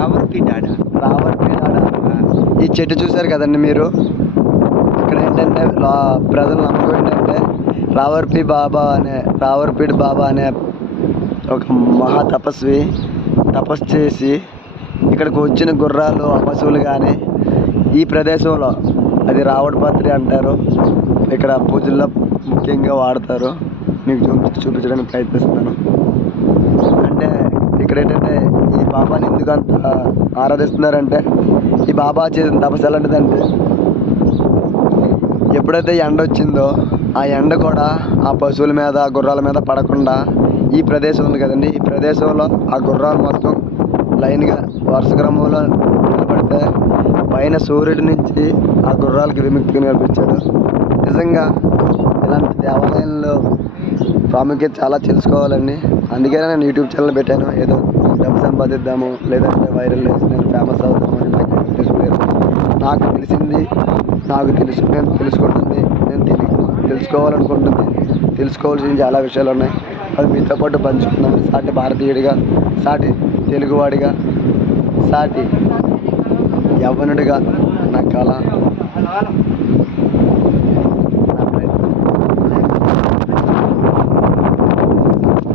రావర్పీడాడ. రావర్పీడాడ. ఈ చెట్టు చూశారు కదండి మీరు. ఇక్కడ ఏంటంటే ప్రజల నమ్మకం ఏంటంటే రావర్పీడి బాబా అనే ఒక మహా తపస్వి తపస్సు చేసి ఇక్కడికి వచ్చిన గుర్రాలు పశువులు కానీ ఈ ప్రదేశంలో అది రావడపత్రి అంటారు. ఇక్కడ పూజల్లో ముఖ్యంగా వాడతారు. మీకు చూపించడానికి ప్రయత్నిస్తున్నాను. అంటే ఇక్కడ ఏంటంటే ఈ బాబాని ఎందుకు అంత ఆరాధిస్తున్నారంటే ఈ బాబా చేసిన తపస్సు ఎలాంటిదంటే ఎప్పుడైతే ఎండ వచ్చిందో ఆ ఎండ కూడా ఆ పశువుల మీద గుర్రాల మీద పడకుండా ఈ ప్రదేశం ఉంది కదండి, ఈ ప్రదేశంలో ఆ గుర్రాలు మొత్తం లైన్గా వరుస క్రమంలో నిలబడితే పైన సూర్యుడి నుంచి ఆ గుర్రాలకి విముక్తిగా నేర్పించాడు. నిజంగా ఇలాంటి దేవాలయంలో ప్రాముఖ్యత చాలా తెలుసుకోవాలండి. అందుకనే నేను యూట్యూబ్ ఛానల్ పెట్టాను. ఏదో డబ్బు సంపాదిద్దాము, లేదంటే వైరల్ నేను ఫేమస్ అవుతామని నాకు తెలుసుకోలేదు. నాకు తెలిసింది నేను తెలుసుకుంటుంది, నేను తెలుసుకోవాలనుకుంటుంది. తెలుసుకోవాల్సిన చాలా విషయాలు ఉన్నాయి. అవి మీతో పాటు పంచుకున్నాను. సాటి భారతీయుడిగా, సాటి తెలుగువాడిగా, సాటి యవ్వనుడిగా నా కళ.